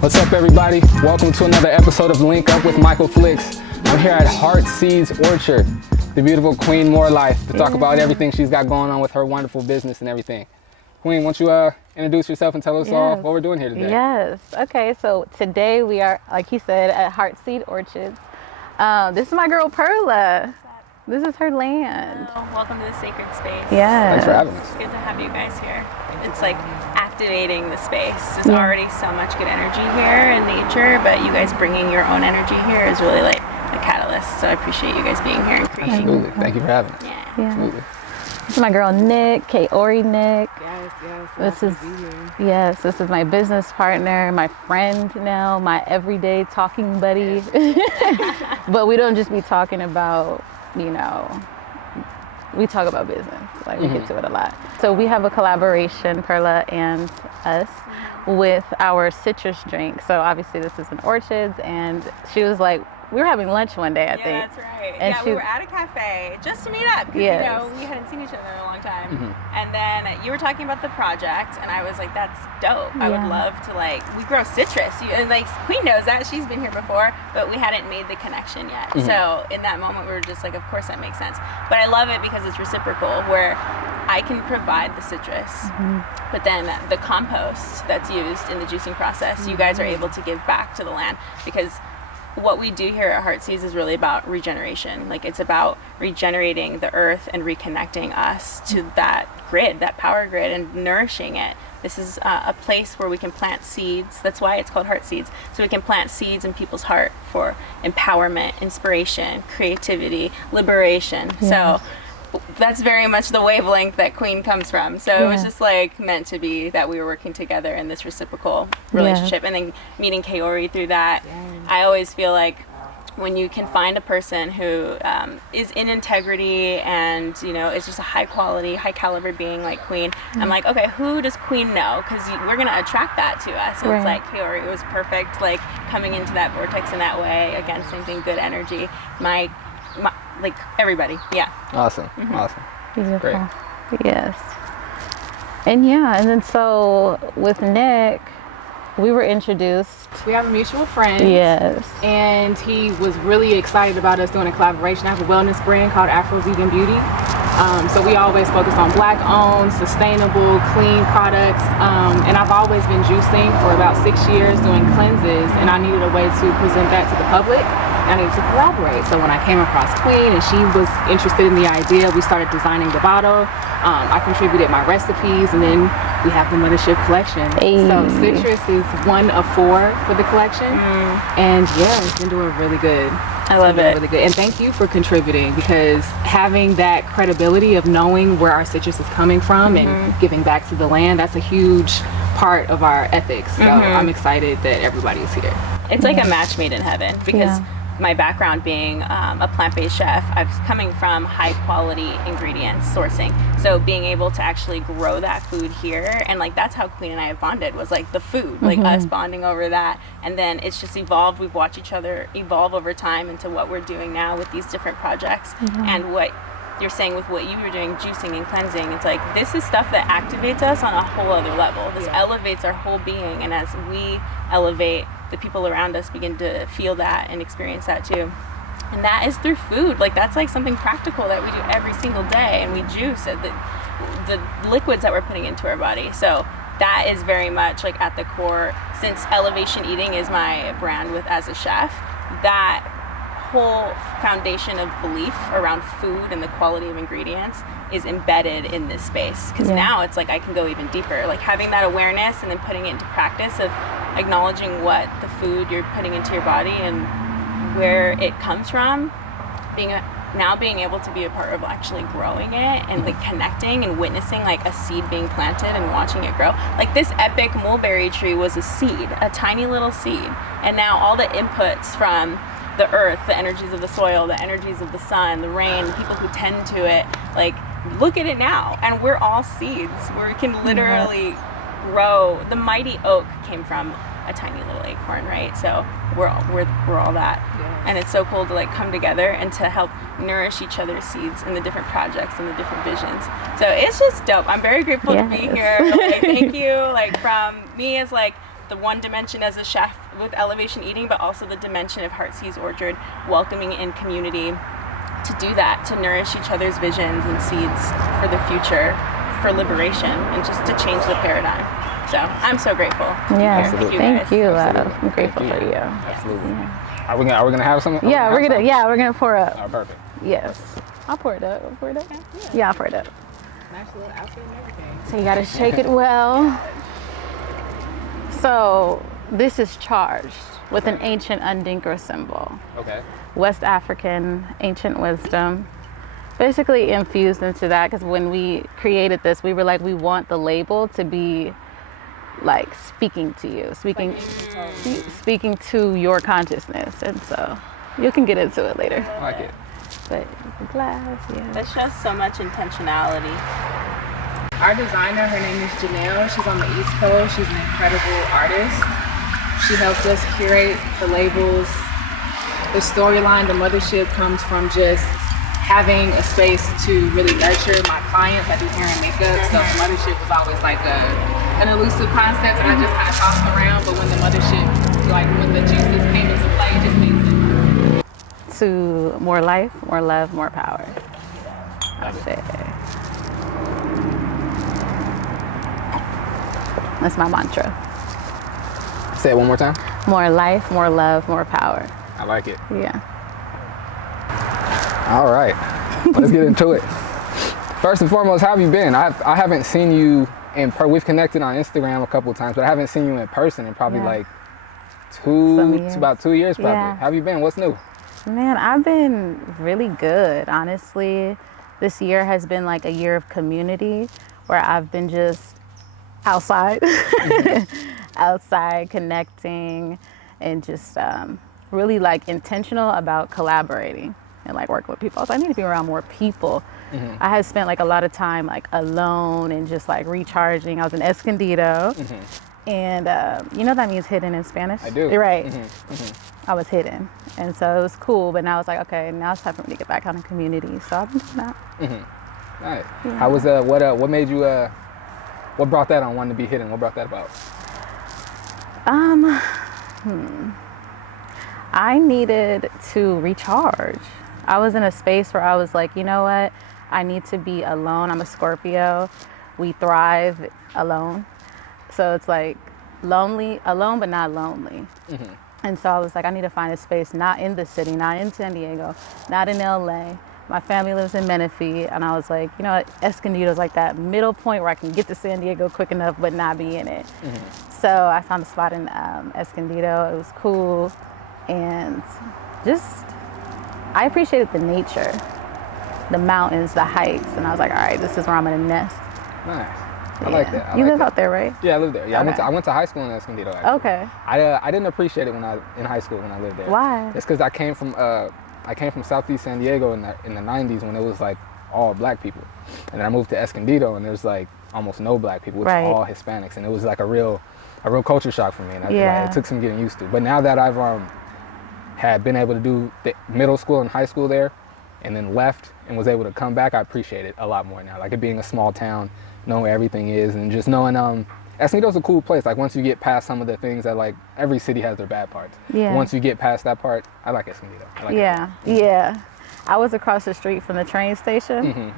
What's up, everybody? Welcome to another episode of Link Up with Michaeal Flix. I'm here at Heart Seeds Orchard, the beautiful Queen More Life, to talk about everything she's got going on with her wonderful business and everything. Queen, why don't you introduce yourself and tell us all what we're doing here today? Yes. Okay, so today we are, like he said, at Heart Seed Orchards. This is my girl Perla. This is her land. Hello. Welcome to the sacred space. Yeah. Thanks for having us. It's good to have you guys here. It's like activating the space. There's already so much good energy here in nature, but you guys bringing your own energy here is really like a catalyst. So I appreciate you guys being here and creating. Absolutely. Thank you for having us. Yeah. Absolutely. This is my girl Nick, Kaori Nick. Yes. This is my business partner, my friend now, my everyday talking buddy. But we don't just be talking about, we talk about business. Like we get to it a lot. So we have a collaboration, Perla and us, with our citrus drink. So obviously this is in Orchards, and she was like, we were having lunch one day, I think. Yeah, that's right. And we were at a cafe just to meet up because we hadn't seen each other in a long time. And then you were talking about the project, and I was like, "That's dope. I would love to we grow citrus." And Queen knows that, she's been here before, but we hadn't made the connection yet. So in that moment, we were just like, "Of course that makes sense." But I love it because it's reciprocal, where I can provide the citrus, but then the compost that's used in the juicing process, you guys are able to give back to the land, because what we do here at Heart Seeds is really about regeneration. Like, it's about regenerating the earth and reconnecting us to that grid, that power grid, and nourishing it. This is a place where we can plant seeds. That's why it's called Heart Seeds. So we can plant seeds in people's heart for empowerment, inspiration, creativity, liberation. So that's very much the wavelength that Queen comes from. So it was just meant to be that we were working together in this reciprocal relationship. And then meeting Kaori through that, I always feel like when you can find a person who is in integrity and is just a high quality, high caliber being like Queen, I'm like, okay, who does Queen know? Because we're gonna attract that to us. And it's like Kaori, it was perfect, coming into that vortex in that way. Again, same thing, good energy. My everybody. Awesome. Beautiful. Great. Yes. And then so with Nick, we were introduced. We have a mutual friend. Yes. And he was really excited about us doing a collaboration. I have a wellness brand called Afro Vegan Beauty. So we always focus on Black-owned, sustainable, clean products. And I've always been juicing for about 6 years, doing cleanses, and I needed a way to present that to the public. I needed to collaborate. So when I came across Queen and she was interested in the idea, we started designing the bottle. I contributed my recipes, and then we have the Mothership collection. So citrus is 1 of 4 for the collection. And it's been doing really good. I love it. Really good. And thank you for contributing, because having that credibility of knowing where our citrus is coming from and giving back to the land, that's a huge part of our ethics. So I'm excited that everybody's here. It's like a match made in heaven, because my background being a plant-based chef, I'm coming from high quality ingredients sourcing. So being able to actually grow that food here, and that's how Queen and I have bonded, was the food, us bonding over that. And then it's just evolved. We've watched each other evolve over time into what we're doing now with these different projects. And what you're saying with what you were doing, juicing and cleansing, it's this is stuff that activates us on a whole other level. This elevates our whole being, and as we elevate, the people around us begin to feel that and experience that too. And that is through food. That's something practical that we do every single day, and we juice the liquids that we're putting into our body. So that is very much at the core. Since Elevation Eating is my brand as a chef, that whole foundation of belief around food and the quality of ingredients is embedded in this space, because now it's I can go even deeper, having that awareness and then putting it into practice of acknowledging what the food you're putting into your body and where it comes from, now being able to be a part of actually growing it and connecting and witnessing a seed being planted and watching it grow. This epic mulberry tree was a seed, a tiny little seed, and now all the inputs from the earth, the energies of the soil, the energies of the sun, the rain, people who tend to it, look at it now, and we're all seeds where we can literally grow. The mighty oak came from a tiny little acorn, right? So we're all that. And it's so cool to come together and to help nourish each other's seeds in the different projects and the different visions. So it's just dope. I'm very grateful to be here. Thank you. From me as the one dimension as a chef with elevation eating, but also the dimension of Heartsease Orchard, welcoming in community to do that, to nourish each other's visions and seeds for the future, for liberation, and just to change the paradigm. So I'm so grateful. Yeah, thank you, love. Absolutely. I'm grateful for you. Absolutely. Are we gonna have something? Yeah, we're gonna pour up. Oh, perfect. Yes. I'll pour it up. Yeah, I'll pour it up. Nice little outfit and everything. So you gotta shake it well. So this is charged with an ancient Undinka symbol. Okay. West African ancient wisdom. Basically infused into that, because when we created this, we were like, we want the label to be like speaking to you, speaking to your consciousness. And so you can get into it later. I like it. But the glass, yeah. That shows so much intentionality. Our designer, her name is Janelle. She's on the East Coast. She's an incredible artist. She helps us curate the labels. The storyline, the mothership comes from just having a space to really nurture my clients. I do hair and makeup, so the mothership was always like an elusive concept that I just kind of tossed around. But when the mothership, like when the juices came into play, it just made sense. To more life, more love, more power. That's my mantra. Say it one more time. More life, more love, more power. I like it. Yeah. All right, let's get into it. First and foremost, how have you been? I haven't seen you we've connected on Instagram a couple of times, but I haven't seen you in person in probably like about 2 years probably. Yeah. How have you been? What's new? Man, I've been really good, honestly. This year has been like a year of community where I've been just outside, outside connecting and just really like intentional about collaborating and like working with people. So I need to be around more people. I had spent like a lot of time like alone and just like recharging. I was in Escondido. And you know that means hidden in Spanish? I do. You're right. I was hidden. And so it was cool, but now it's like, okay, now it's time for me to get back out in community. So I've been doing that. Nice. Yeah. How was what made you what brought that on wanting to be hidden? What brought that about? I needed to recharge. I was in a space where I was like, you know what? I need to be alone. I'm a Scorpio. We thrive alone. So it's like lonely, alone, but not lonely. And so I was like, I need to find a space not in the city, not in San Diego, not in LA. My family lives in Menifee, and I was like, you know what, Escondido's like that middle point where I can get to San Diego quick enough but not be in it. So I found a spot in Escondido. It was cool, and just, I appreciated the nature, the mountains, the hikes, and I was like, all right, this is where I'm gonna nest. Nice. I like that. You live out there, right? Yeah, I live there. Yeah, Okay. I went to high school in Escondido. Actually. Okay. I didn't appreciate it in high school when I lived there. Why? It's because I came from Southeast San Diego in the 90s when it was like all black people, and then I moved to Escondido and there's like almost no black people. It's all Hispanics, and it was like a real culture shock for me. And it took some getting used to. But now that I've had been able to do the middle school and high school there, and then left and was able to come back, I appreciate it a lot more now. Like it being a small town, knowing where everything is, and just knowing Escondido's a cool place. Like once you get past some of the things that like every city has their bad parts. Yeah. Once you get past that part, I like Escondido. I like Yeah. I was across the street from the train station.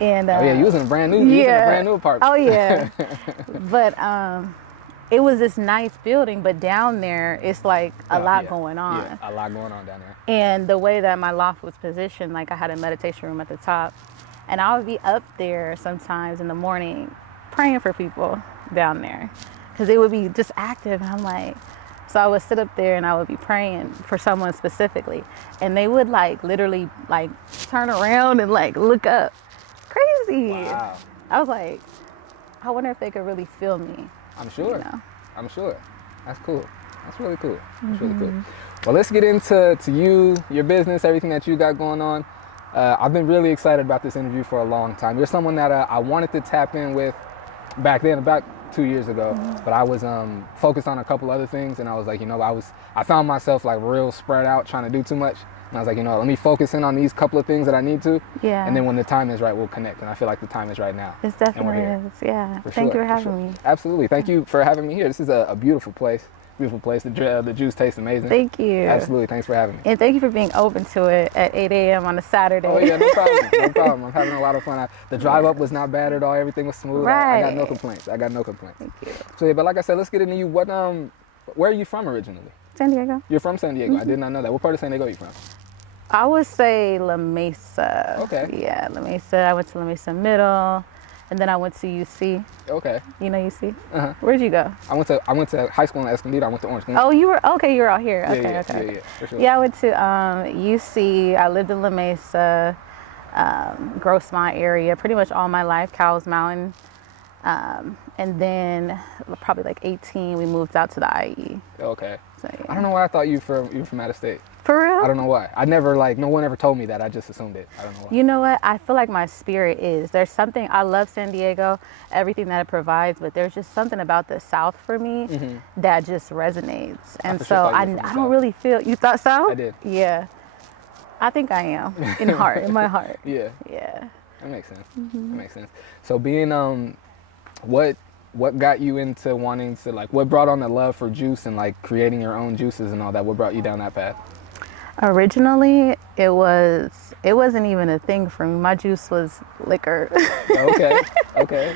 And oh yeah, you was in a brand new. You was in a brand new apartment. Oh yeah. But it was this nice building, but down there it's like a lot going on. Yeah, a lot going on down there. And the way that my loft was positioned, like I had a meditation room at the top, and I would be up there sometimes in the morning praying for people down there because they would be just active, and I'm like, so I would sit up there and I would be praying for someone specifically, and they would like literally like turn around and like look up. Crazy. Wow. I was like, I wonder if they could really feel me. I'm sure. You know? I'm sure. That's cool. That's really cool. That's really cool. Well, let's get into you, your business, everything that you got going on. I've been really excited about this interview for a long time. You're someone that I wanted to tap in with back then, about 2 years ago, but I was focused on a couple other things, and I was like, you know, I found myself like real spread out, trying to do too much. And I was like, you know, let me focus in on these couple of things that I need to. Yeah. And then when the time is right, we'll connect. And I feel like the time is right now. It And we're definitely here. is. Yeah. For Thank sure, you for for sure. having me. Absolutely. Thank you for having me here. This is a beautiful place. Beautiful place. The juice tastes amazing. Thank you. Absolutely. Thanks for having me. And thank you for being open to it at 8 a.m. on a Saturday. Oh yeah, no problem. No problem. I'm having a lot of fun. The drive up was not bad at all. Everything was smooth. I got no Right. complaints. I got no complaints. Thank you. So yeah, but like I said, let's get into you. What where are you from originally? San Diego. You're from San Diego. I did not know that. What part of San Diego are you from? I would say La Mesa. Okay. Yeah, La Mesa. I went to La Mesa Middle, and then I went to UC. Okay. You know UC? Uh-huh. Where'd you go? I went to high school in Escondido. I went to Orange County. Oh, you were okay. You were out here. yeah, Okay, yeah, okay. yeah, for sure. Yeah, I went to UC. I lived in La Mesa, Grossmont area, pretty much all my life. Cowles Mountain, and then probably like 18, we moved out to the IE. Okay. So, yeah. I don't know why I thought you were from out of state. For real? I don't know why. I never no one ever told me that. I just assumed it. I don't know why. You know what? I feel like my spirit is. There's something, I love San Diego, everything that it provides, but there's just something about the South for me that just resonates. And for so sure thought I you were from the don't South. really feel, you thought so? I did. Yeah. I think I am, in heart, in my heart. Yeah. Yeah. That makes sense. That makes sense. So being what got you into wanting to what brought on the love for juice and like creating your own juices and all that? What brought you down that path? Originally, it wasn't even a thing for me. My juice was liquor. Okay. Okay.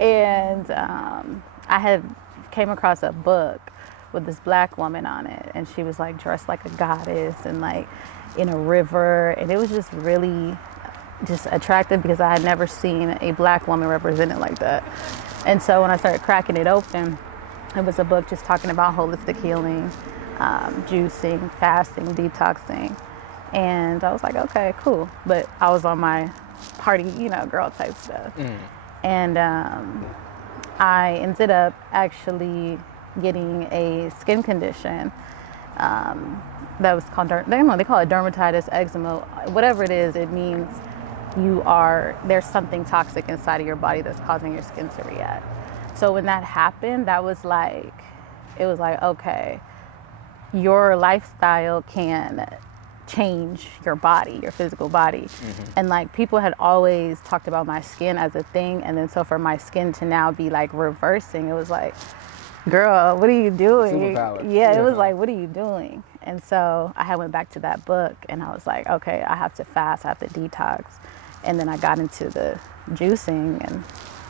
And I had came across a book with this black woman on it, and she was like dressed like a goddess and like in a river, and it was just really just attractive because I had never seen a black woman represented like that. And so when I started cracking it open, it was a book just talking about holistic healing, juicing, fasting, detoxing. And I was like, okay, cool. But I was on my party, girl type stuff. And I ended up actually getting a skin condition that was called, they call it dermatitis, eczema, whatever it is, it means there's something toxic inside of your body that's causing your skin to react. So when that happened, it was like, okay, your lifestyle can change your body, your physical body. And like people had always talked about my skin as a thing. And then so for my skin to now be like reversing, it was like, girl, what are you doing? Superpower. Yeah, it was like, what are you doing? And so I went back to that book and I was like, okay, I have to fast, I have to detox. And then I got into the juicing and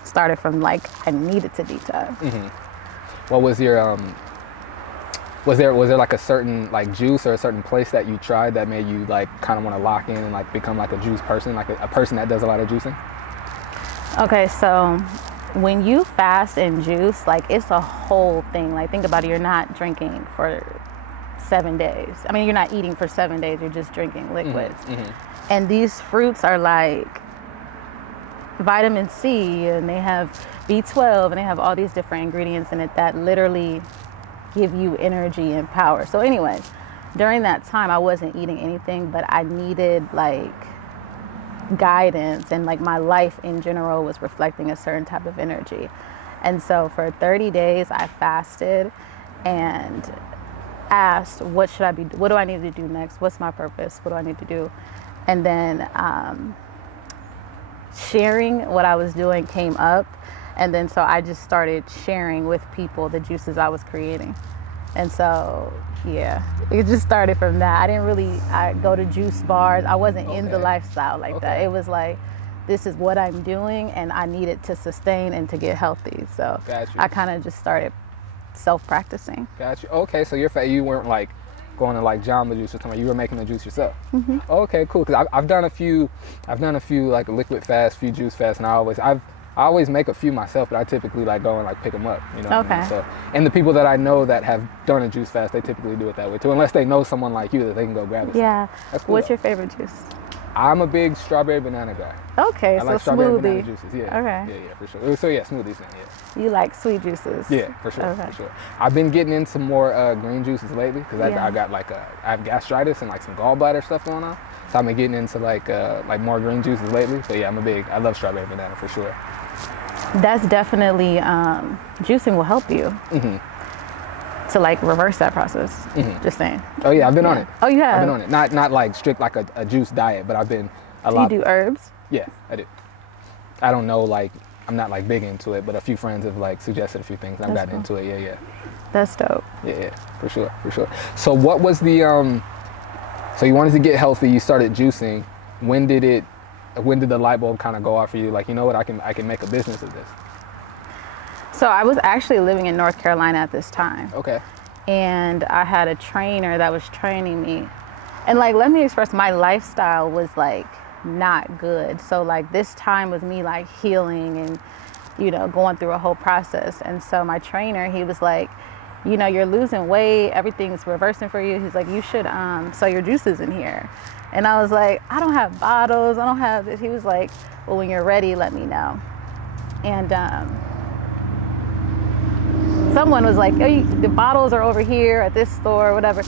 started from like, I needed to detox. What was your was there like a certain like juice or a certain place that you tried that made you like kind of want to lock in and like become like a juice person, like a person that does a lot of juicing? Okay, so when you fast and juice, like it's a whole thing. Like think about it, you're not drinking for 7 days. I mean, you're not eating for 7 days, you're just drinking liquids. And these fruits are like vitamin C and they have B12 and they have all these different ingredients in it that literally give you energy and power. So anyways, during that time I wasn't eating anything, but I needed like guidance, and like my life in general was reflecting a certain type of energy. And so for 30 days I fasted and asked, what do I need to do next? What's my purpose? What do I need to do? And then sharing what I was doing came up. And then so I just started sharing with people the juices I was creating. And so, yeah, it just started from that. I go to juice bars. I wasn't in the lifestyle like that. It was like, this is what I'm doing and I need it to sustain and to get healthy. So I kind of just started self-practicing. Got you. Okay, so you weren't like going to like Jamba Juice or something. You were making the juice yourself. Okay, cool. Because I've done a few like liquid fasts, few juice fasts, and I always make a few myself, but I typically like go and like pick them up, you know what I mean? So, and the people that I know that have done a juice fast, they typically do it that way too, unless they know someone like you that they can go grab it. Yeah. That's cool. What's your favorite juice? I'm a big strawberry banana guy. Okay, I so like strawberry banana smoothie. juices. Yeah. Okay. Yeah, for sure. So yeah, smoothies then. Yeah. You like sweet juices? Yeah, for sure. Okay. For sure. I've been getting into more green juices lately because Yeah. I got I have gastritis and like some gallbladder stuff going on. So I've been getting into like more green juices lately. So yeah, I love strawberry banana for sure. That's definitely, juicing will help you. to like reverse that process. Just saying. Oh yeah, I've been on it. Oh, you have? I've been on it. Not like strict like a juice diet, but I've been a Do lot. you do herbs? Yeah, I do. I don't know, like I'm not like big into it, but a few friends have like suggested a few things. I've gotten into it. Yeah. That's dope. Yeah, for sure. So what was the so you wanted to get healthy, you started juicing. When did the light bulb kind of go off for you? Like, you know what, I can make a business of this. So I was actually living in North Carolina at this time. Okay. And I had a trainer that was training me. And like, let me express, my lifestyle was like not good. So like this time was me like healing and, you know, going through a whole process. And so my trainer, he was like, you know, you're losing weight, everything's reversing for you. He's like, you should sell your juices in here. And I was like, I don't have bottles, I don't have this. He was like, well, when you're ready, let me know. And someone was like, oh, the bottles are over here at this store, or whatever.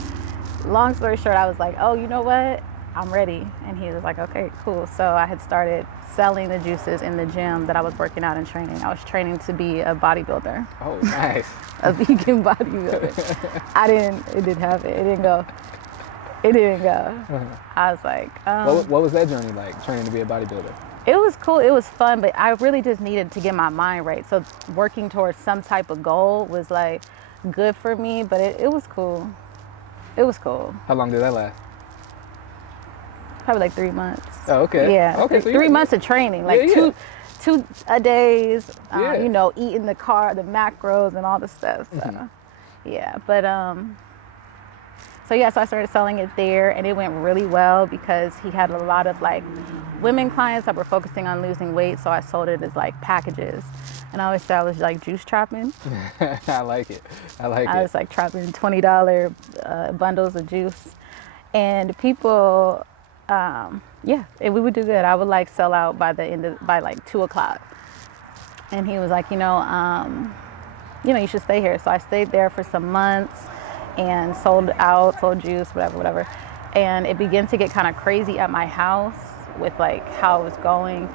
Long story short, I was like, oh, you know what? I'm ready. And he was like, okay, cool. So I had started selling the juices in the gym that I was working out and training. I was training to be a bodybuilder. Oh, nice. A vegan bodybuilder. It didn't happen. It didn't go. I was like, what was that journey like, training to be a bodybuilder? it was cool. It was fun, but I really just needed to get my mind right. So working towards some type of goal was like good for me, but it was cool. It was cool. How long did that last? Probably like 3 months. Oh, okay. Yeah. Okay. So 3 months of training, like two a days. Yeah. You know, eating the macros and all the stuff. So yeah, but so I started selling it there, and it went really well because he had a lot of like women clients that were focusing on losing weight. So I sold it as like packages, and I always said I was like juice trapping. I like it. I was like trapping $20 bundles of juice, and people, we would do good. I would like sell out by like 2:00, and he was like, you you should stay here. So I stayed there for some months and sold juice, whatever. And it began to get kind of crazy at my house with like how it was going,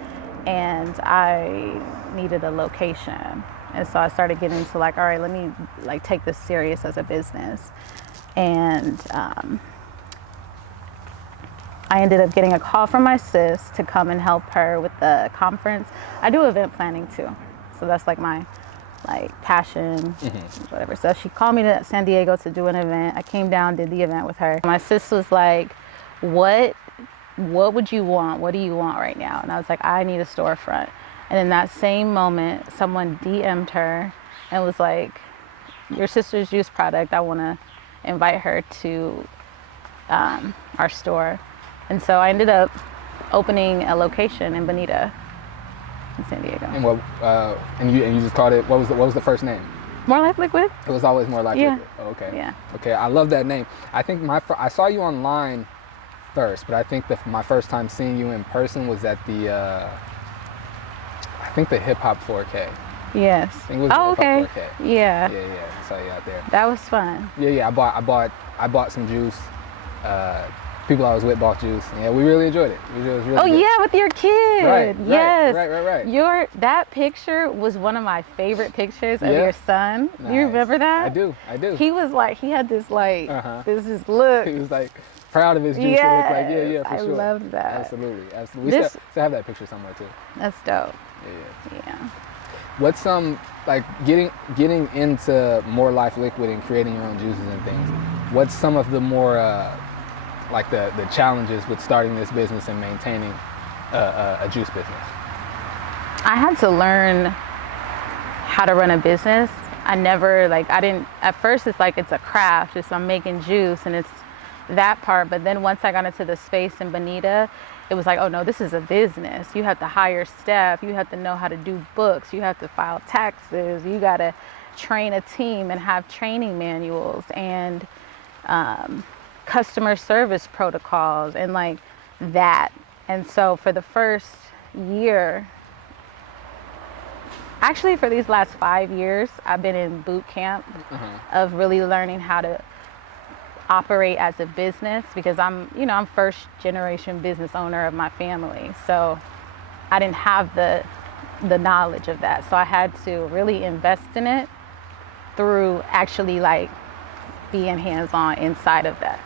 and I needed a location. And so I started getting into like, all right, let me like take this serious as a business. And I ended up getting a call from my sis to come and help her with the conference. I do event planning too, so that's like my passion, whatever. So she called me to San Diego to do an event. I came down, did the event with her. My sis was like, what would you want? What do you want right now? And I was like, I need a storefront. And in that same moment, someone DM'd her and was like, your sister's juice product, I want to invite her to our store. And so I ended up opening a location in Bonita, in San Diego. And what? And you just called it. What was the first name? More Life Liquid. It was always More Life Liquid. Oh, okay. Yeah. Okay, I love that name. I think I saw you online first, but I think my first time seeing you in person was at the Hip Hop 4K. Yes. I think it was okay. Hip Hop 4K. Yeah. I saw you out there. That was fun. Yeah. I bought some juice. People I was with bought juice. Yeah, we really enjoyed it. It was really good. Yeah, with your kid. Right. Yes. Right. That picture was one of my favorite pictures of your son. Nice. You remember that? I do. He was like, he had this like, this just look. He was like proud of his juice. Yes. It looked like, for sure. I loved that. Absolutely. We still have that picture somewhere too. That's dope. Yeah. What's like getting into More Life Liquid and creating your own juices and things? What's some of the more like the challenges with starting this business and maintaining a juice business? I had to learn how to run a business. At first it's like it's a craft, just I'm making juice and it's that part. But then once I got into the space in Bonita, it was like, oh no, this is a business. You have to hire staff, you have to know how to do books, you have to file taxes, you gotta train a team and have training manuals and customer service protocols and like that. And so for the first year, actually for these last 5 years, I've been in boot camp of really learning how to operate as a business, because I'm first generation business owner of my family. So I didn't have the knowledge of that. So I had to really invest in it through actually like being hands-on inside of that.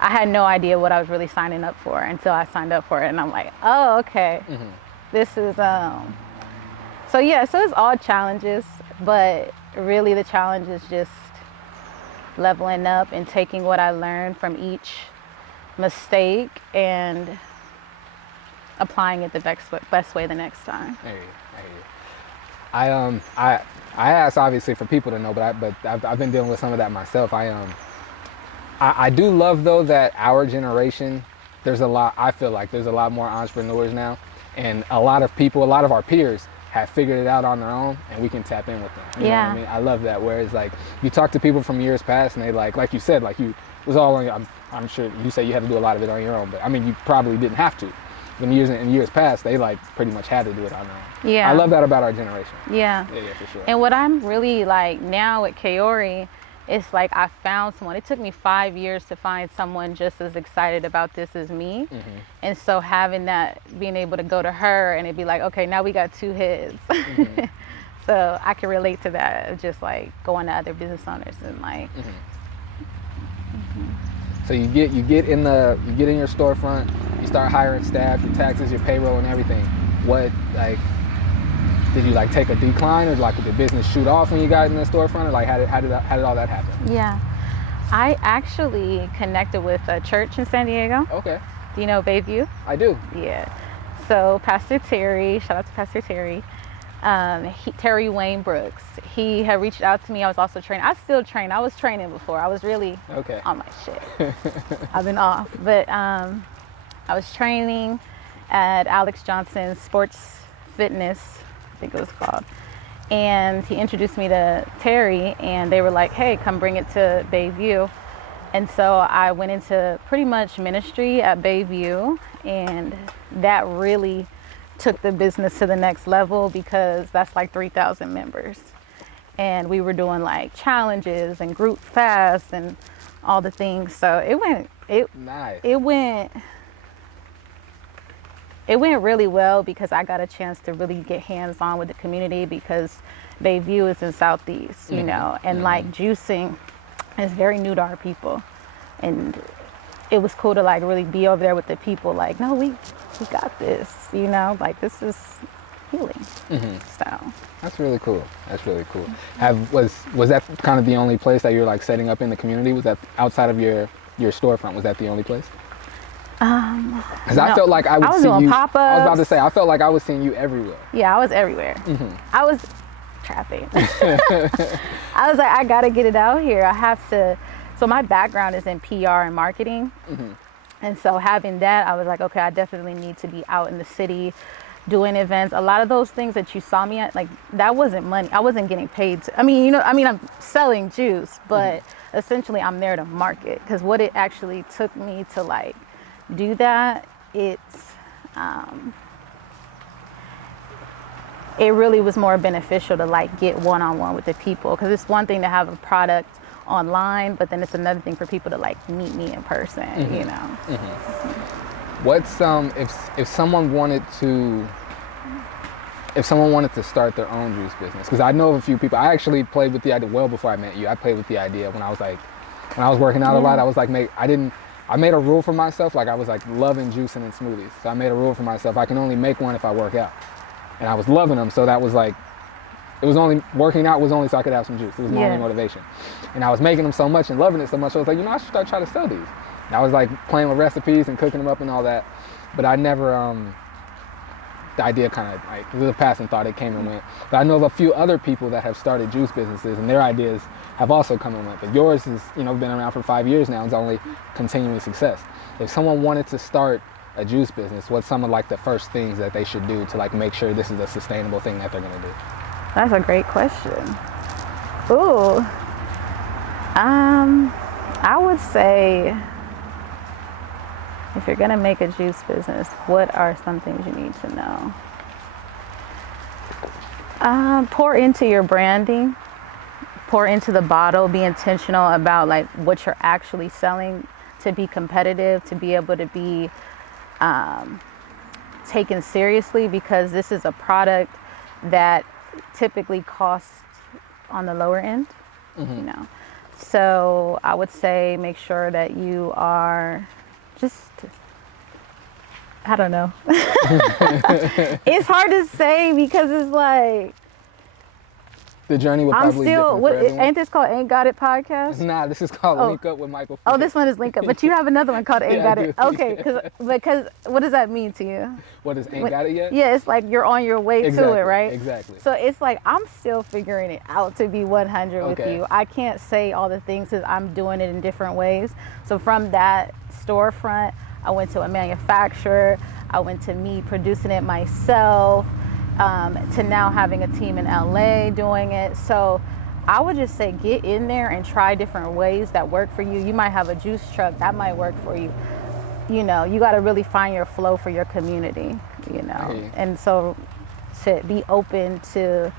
I had no idea what I was really signing up for until I signed up for it, and I'm like, oh, okay. This is so yeah, so it's all challenges, but really the challenge is just leveling up and taking what I learned from each mistake and applying it the best way the next time. I hear you. I ask obviously for people to know, but I've been dealing with some of that myself. I do love though that our generation, I feel like there's a lot more entrepreneurs now, and a lot of our peers have figured it out on their own, and we can tap in with them. You know what I mean? I love that. Whereas like you talk to people from years past, and they like you said, like you was all on. I'm sure you say you had to do a lot of it on your own, but I mean you probably didn't have to. In years past, they like pretty much had to do it on their own. Yeah. I love that about our generation. Yeah. Yeah, for sure. And what I'm really like now at Kaori, it's like I found someone. It took me 5 years to find someone just as excited about this as me. And so having that, being able to go to her and it'd be like, okay, now we got two heads. So I can relate to that of just like going to other business owners and like. So you get in your storefront, you start hiring staff, your taxes, your payroll, and everything. What like did you like take a decline, or like did the business shoot off when you got in the storefront, or like how did all that happen? Yeah, I actually connected with a church in San Diego. Okay. Do you know Bayview? I do. Yeah. So Pastor Terry, shout out to Pastor Terry. Terry Wayne Brooks, he had reached out to me. I was also training. I still train. I was training before. I was really on my shit. I've been off. But I was training at Alex Johnson's Sports Fitness, I think it was called. And he introduced me to Terry, and they were like, hey, come bring it to Bayview. And so I went into pretty much ministry at Bayview, and that really took the business to the next level because that's like 3,000 members. And we were doing like challenges and group fasts and all the things. So it went really well because I got a chance to really get hands-on with the community because Bayview is in Southeast, you know, and like juicing is very new to our people. And it was cool to like really be over there with the people like, no, we got this, you know, like this is healing. So that's really cool. Was that kind of the only place that you're like setting up in the community? Was that outside of your storefront? Was that the only place? Because I felt like I was doing you. Pop-ups. I was about to say I felt like I was seeing you everywhere. Yeah, I was everywhere. I was trapping. I was like, I gotta get it out here. I have to. So my background is in PR and marketing. And so having that, I was like, okay, I definitely need to be out in the city doing events. A lot of those things that you saw me at, like that wasn't money. I wasn't getting paid I'm selling juice, but essentially I'm there to market because what it actually took me to like do that, it really was more beneficial to like get one-on-one with the people because it's one thing to have a product online, but then it's another thing for people to like meet me in person, you know. What's if someone wanted to start their own juice business? Because I know of a few people. I actually played with the idea well before I met you. I played with the idea when I was working out a lot. I was like, I made a rule for myself. Like I was like loving juicing and smoothies. So I made a rule for myself. I can only make one if I work out, and I was loving them. So that was like. It was only working out was only so I could have some juice. It was my only motivation. And I was making them so much and loving it so much. I was like, I should start trying to sell these. And I was like playing with recipes and cooking them up and all that. But I never, the idea kind of like, it was a passing thought. It came and went. But I know of a few other people that have started juice businesses and their ideas have also come and went. But yours has, been around for 5 years now and it's only continuing success. If someone wanted to start a juice business, what's some of like the first things that they should do to like make sure this is a sustainable thing that they're going to do? That's a great question. Ooh. I would say if you're gonna make a juice business, what are some things you need to know? Pour into your branding, pour into the bottle, be intentional about like what you're actually selling to be competitive, to be able to be taken seriously because this is a product that typically costs on the lower end, So I would say make sure that you are just, I don't know. It's hard to say because it's like, The journey would I'm probably still, be different what, for everyone. ain't this called Ain't Got It podcast? Nah, this is called Oh. Link Up with Michaeal Flix. Oh, this one is Link Up, but you have another one called Ain't Yeah, I Got It. do. Okay, because what does that mean to you? What is Ain't Got It Yet? Yeah, it's like you're on your way Exactly, to it, right? exactly. So it's like I'm still figuring it out to be 100 with Okay. you. I can't say all the things because I'm doing it in different ways. So from that storefront, I went to a manufacturer. I went to me producing it myself, to now having a team in LA doing it. So I would just say get in there and try different ways that work for you. You might have a juice truck that might work for you. You know, you got to really find your flow for your community, you know. you. And so to be open to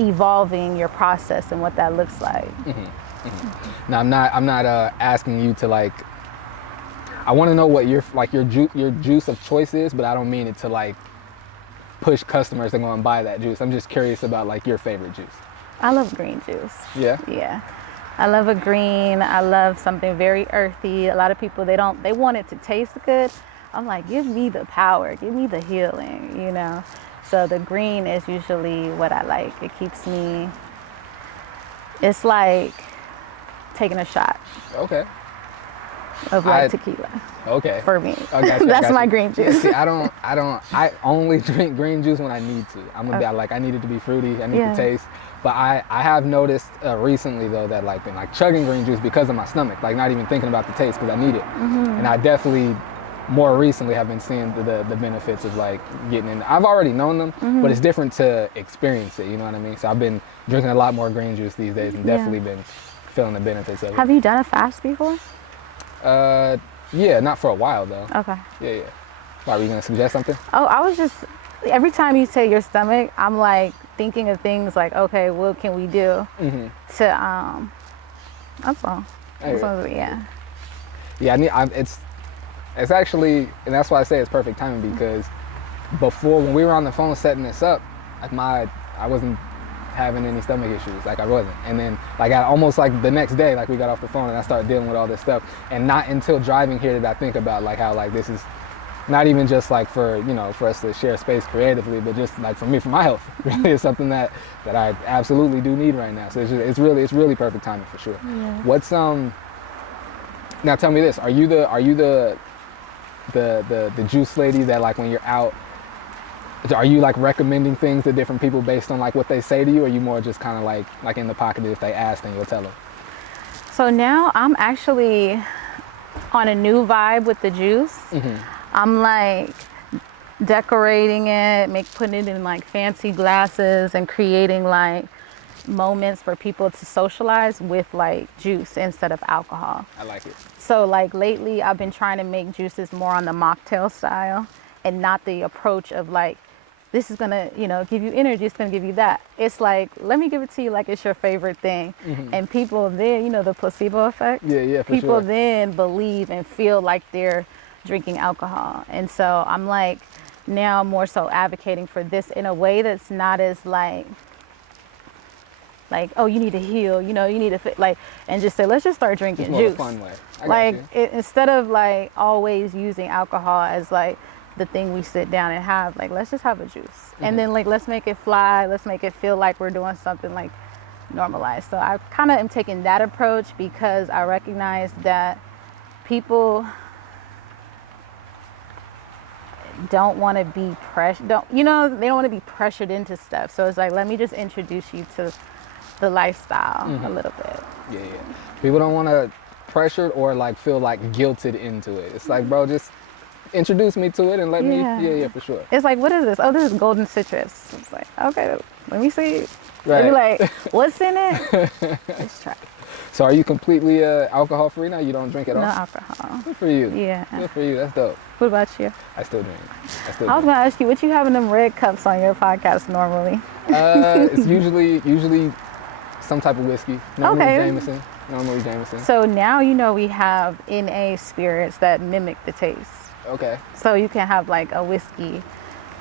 evolving your process and what that looks like. Now I'm not asking you to like. I want to know what your juice of choice is, but I don't mean it to like push customers to go and buy that juice. I'm just curious about like your favorite juice. I love green juice. Yeah. Yeah. I love a green. I love something very earthy. A lot of people, they want it to taste good. I'm like, give me the power, give me the healing, you know? So the green is usually what I like. It keeps me, it's like taking a shot Okay. of like tequila Okay. for me. I got you, That's got my you. green juice. See, I only drink green juice when I need to. I'm gonna be like, I need it to be fruity. I need Yeah. the taste. But I have noticed recently though that like been like chugging green juice because of my stomach, like not even thinking about the taste because I need it. And I definitely more recently have been seeing the benefits of like getting in. I've already known them, but it's different to experience it. You know what I mean? So I've been drinking a lot more green juice these days and Yeah. definitely been feeling the benefits of it. Have you done a fast before? Yeah, not for a while though. Okay. Yeah. Why, were you gonna suggest something? Oh, I was just, every time you say your stomach, I'm like thinking of things like, okay, what can we do to, that's all. Hey, Yeah. Yeah, it's actually, and that's why I say it's perfect timing because before, when we were on the phone setting this up, like I wasn't having any stomach issues, like I wasn't. And then like almost like the next day, like we got off the phone and I started dealing with all this stuff. And not until driving here did I think about like how like this is not even just like for, you know, for us to share space creatively, but just like for me, for my health, really is something that I absolutely do need right now. So it's really perfect timing for sure. Yeah. What's now tell me this, are you the juice lady that like when you're out, are you like recommending things to different people based on like what they say to you, or are you more just kind of like in the pocket, if they ask then you'll tell them? So now I'm actually on a new vibe with the juice. I'm like decorating it, putting it in like fancy glasses and creating like moments for people to socialize with like juice instead of alcohol. I like it. So like lately I've been trying to make juices more on the mocktail style and not the approach of like, this is gonna, you know, give you energy, it's gonna give you that. It's like, let me give it to you like it's your favorite thing. And people then, you know, the placebo effect. Yeah, for people sure. then believe and feel like they're drinking alcohol. And so I'm like now more so advocating for this in a way that's not as like, oh, you need to heal, you know, you need to like, and just say, let's just start drinking It's more juice. of a fun way. I got Like you. instead of like always using alcohol as like the thing we sit down and have, like let's just have a juice. And then like let's make it fly, let's make it feel like we're doing something like normalized. So I kind of am taking that approach because I recognize that people don't want to be they don't want to be pressured into stuff. So it's like, let me just introduce you to the lifestyle a little bit. Yeah. People don't want to pressure or like feel like guilted into it. It's like, bro, just introduce me to it and let me. Yeah, for sure. It's like, what is this? Oh, this is golden citrus. It's like, okay, let me see. Right. They be like, what's in it? Let's try. So are you completely alcohol free now? You don't drink at all? No alcohol. Good for you. Yeah. Good for you. That's dope. What about you? I still drink. I was gonna ask you, what you have in them red cups on your podcast normally? It's usually some type of whiskey. Normally Okay. Jameson. So now you know we have NA spirits that mimic the taste. Okay. So you can have like a whiskey,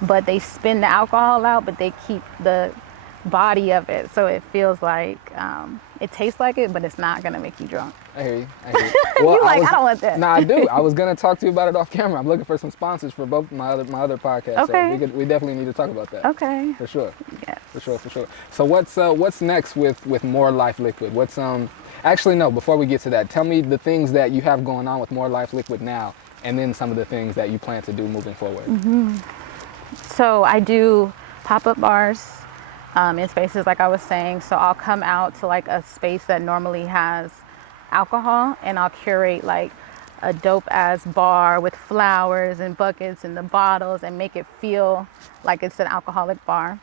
but they spin the alcohol out, but they keep the body of it, so it feels like it tastes like it, but it's not gonna make you drunk. I hear you. I hear you. Well, You like, I don't want that. Nah, I do. I was gonna talk to you about it off camera. I'm looking for some sponsors for both my other podcasts. Okay. So we definitely need to talk about that. Okay. For sure. Yes. For sure. So what's next with More Life Liquid? What's actually no, before we get to that, tell me the things that you have going on with More Life Liquid now, and then some of the things that you plan to do moving forward. So I do pop-up bars in spaces like I was saying. So I'll come out to like a space that normally has alcohol, and I'll curate like a dope ass bar with flowers and buckets and the bottles and make it feel like it's an alcoholic bar.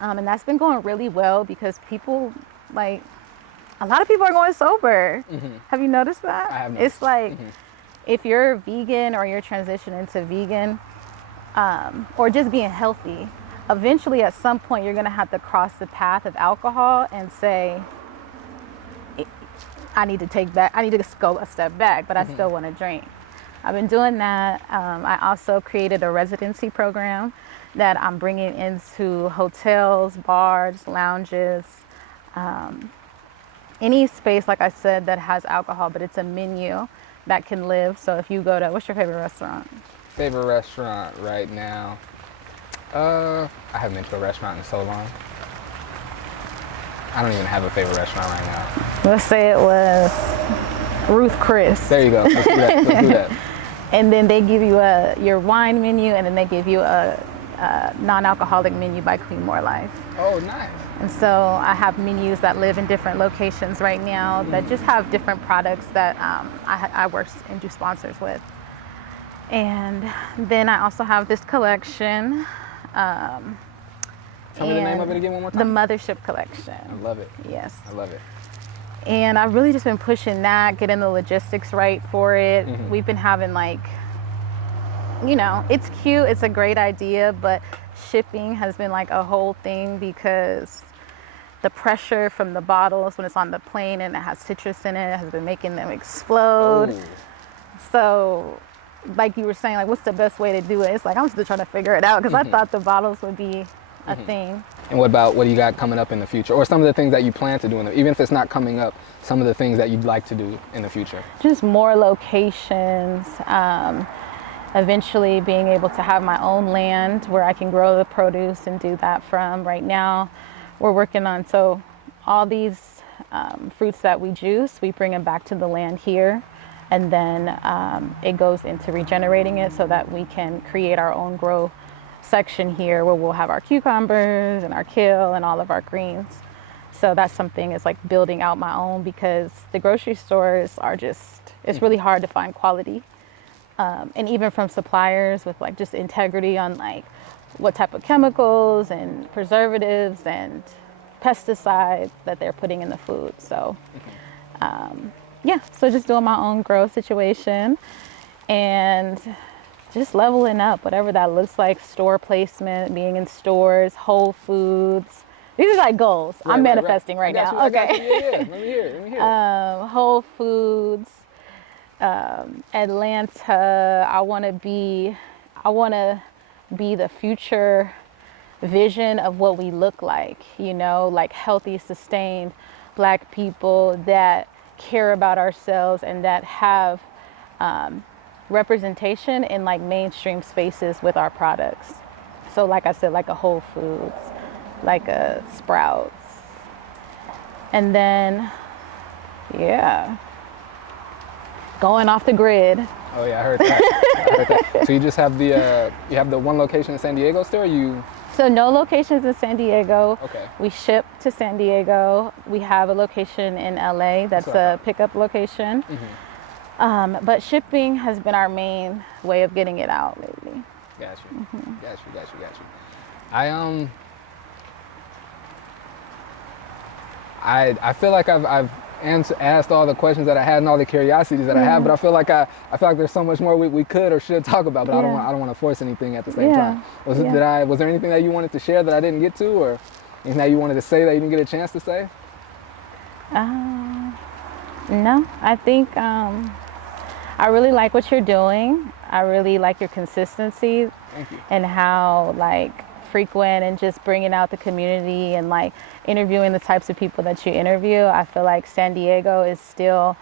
And that's been going really well because people, like, a lot of people are going sober. Have you noticed that? I have noticed. It's like, if you're vegan or you're transitioning to vegan, or just being healthy, eventually at some point you're gonna have to cross the path of alcohol and say, I need to go a step back, but I still want to drink. I've been doing that. I also created a residency program that I'm bringing into hotels, bars, lounges, any space, like I said, that has alcohol, but it's a menu that can live. So if you go to, what's your favorite restaurant? Favorite restaurant right now? I haven't been to a restaurant in so long. I don't even have a favorite restaurant right now. Let's say it was Ruth Chris. There you go. Let's do that. Let's do that. And then they give you your wine menu, and then they give you a non-alcoholic menu by Queen More Life. Oh, nice. And so I have menus that live in different locations right now that just have different products that I work and do sponsors with. And then I also have this collection. Tell me the name of it again one more time. The Mothership Collection. I love it. Yes. I love it. And I've really just been pushing that, getting the logistics right for it. We've been having it's cute, it's a great idea, but shipping has been like a whole thing because the pressure from the bottles when it's on the plane and it has citrus in it has been making them explode. Ooh. So, like you were saying, like, what's the best way to do it? It's like, I'm still trying to figure it out because I thought the bottles would be a thing. And what do you got coming up in the future? Or some of the things that you plan to do, even if it's not coming up, some of the things that you'd like to do in the future? Just more locations. Eventually being able to have my own land where I can grow the produce and do that from. Right now, we're working on, so all these fruits that we juice, we bring them back to the land here. And then it goes into regenerating it so that we can create our own grow section here where we'll have our cucumbers and our kale and all of our greens. So that's something, is like building out my own, because the grocery stores are it's really hard to find quality. And even from suppliers with like just integrity on like what type of chemicals and preservatives and pesticides that they're putting in the food. So so just doing my own grow situation and just leveling up, whatever that looks like. Store placement, being in stores, Whole Foods. These are like goals. I'm manifesting right now. Okay. Yeah. Let me hear it. Whole Foods, Atlanta. I want to be the future vision of what we look like, like healthy, sustained Black people that care about ourselves and that have representation in like mainstream spaces with our products. So like I said, like a Whole Foods, like a Sprouts. And then, going off the grid. Oh yeah, I heard that. So you just have the one location in San Diego still, or you? So no locations in San Diego. Okay. We ship to San Diego. We have a location in LA that's a pickup location. But shipping has been our main way of getting it out lately. Got you. I feel like I've asked all the questions that I had and all the curiosities that I have, but I feel like there's so much more we could or should talk about, but I don't want to force anything at the same time. Was there anything that you wanted to share that I didn't get to, or anything that you wanted to say that you didn't get a chance to say? No, I think I really like what you're doing. I really like your consistency. Thank you. And how like frequent and just bringing out the community and like interviewing the types of people that you interview, I feel like San Diego is still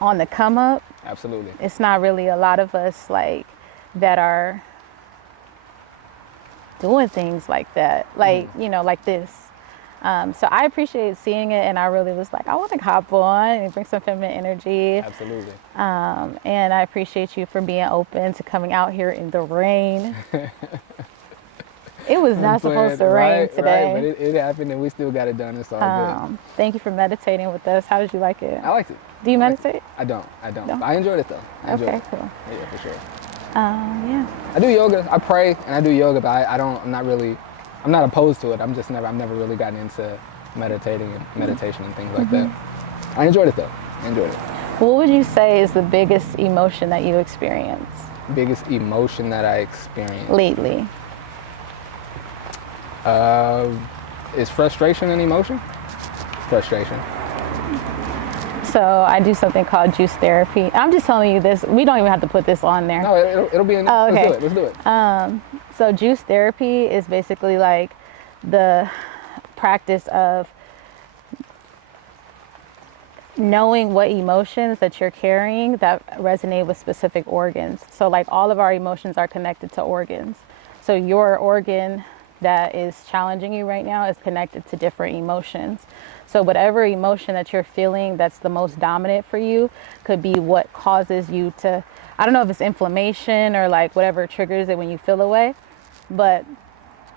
on the come up. Absolutely. It's not really a lot of us like that are doing things like that, like, you know, like this. So I appreciate seeing it, and I really was like, I want to hop on and bring some feminine energy. Absolutely. And I appreciate you for being open to coming out here in the rain. It was not supposed to rain today. Right, but it happened, and we still got it done. It's all good. Thank you for meditating with us. How did you like it? I liked it. Do you meditate? I don't. No? I enjoyed it though. Okay, cool. Yeah, for sure. Yeah. I do yoga. I pray and I do yoga, but I'm not opposed to it. I've never really gotten into meditation and things like that. I enjoyed it though. I enjoyed it. What would you say is the biggest emotion that you experience? Biggest emotion that I experienced Lately? Is frustration an emotion? Frustration. So I do something called juice therapy. I'm just telling you this. We don't even have to put this on there. No, it'll be in there. Oh, okay. Let's do it. So juice therapy is basically like the practice of knowing what emotions that you're carrying that resonate with specific organs. So like all of our emotions are connected to organs. So your organ that is challenging you right now is connected to different emotions. So whatever emotion that you're feeling that's the most dominant for you could be what causes you to, I don't know if it's inflammation or like whatever triggers it when you feel away, but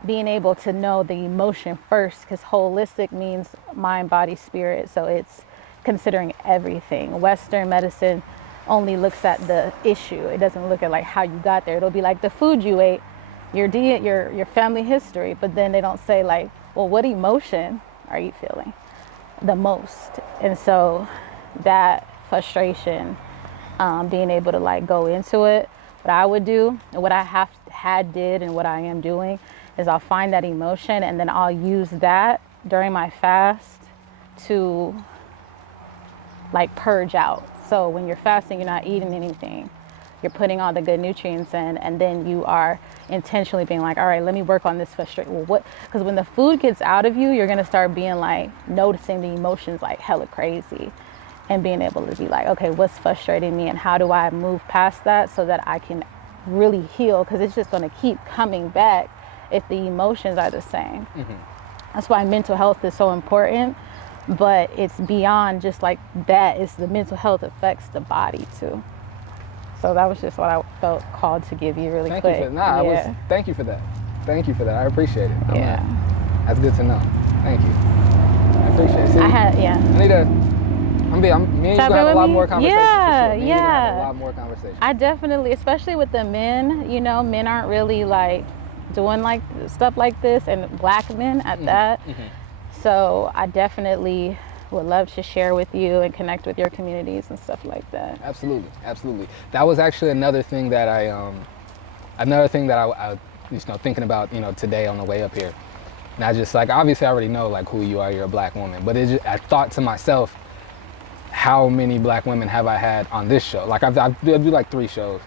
being able to know the emotion first, because holistic means mind, body, spirit. So it's considering everything. Western medicine only looks at the issue. It doesn't look at like how you got there. It'll be like the food you ate, your family history, but then they don't say like, well, what emotion are you feeling the most? And so that frustration, being able to like go into it, what I would do, and what I did and what I am doing is I'll find that emotion and then I'll use that during my fast to like purge out. So when you're fasting, you're not eating anything. You're putting all the good nutrients in, and then you are intentionally being like, all right, let me work on this frustration. Well, what? Because when the food gets out of you, you're gonna start being like noticing the emotions like hella crazy, and being able to be like, okay, what's frustrating me, and how do I move past that so that I can really heal? Because it's just gonna keep coming back if the emotions are the same. That's why mental health is so important, but it's beyond just like that. It's the mental health affects the body too. So that was just what I felt called to give you really quick. Thank you for that. Thank you for that. I appreciate it. Yeah. That's good to know. Thank you. I appreciate it. See, me and you gonna have a lot more conversations. Yeah, for sure. yeah. A lot more conversations. I definitely, especially with the men, you know, men aren't really like doing like stuff like this, and black men at that. So I definitely would love to share with you and connect with your communities and stuff like that. Absolutely, absolutely. That was actually another thing that I thinking about, today on the way up here. And I just like, obviously I already know like who you are, you're a black woman, but I thought to myself, how many black women have I had on this show? Like I do like 3 shows,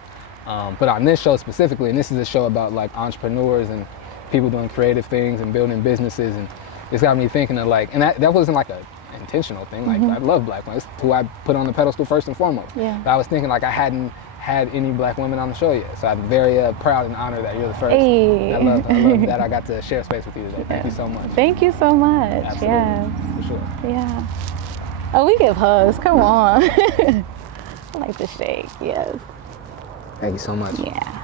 but on this show specifically, and this is a show about like entrepreneurs and people doing creative things and building businesses, and it's got me thinking of like, and that wasn't like a intentional thing. Like I love black women. It's who I put on the pedestal first and foremost. Yeah. But I was thinking like I hadn't had any black women on the show yet. So I'm very proud and honored that you're the first. Hey. I love that I got to share space with you today. Thank you so much. Thank you so much. Absolutely. Yes. For sure. Yeah. Oh, we give hugs. Come on. I like to shake. Yes. Thank you so much. Yeah.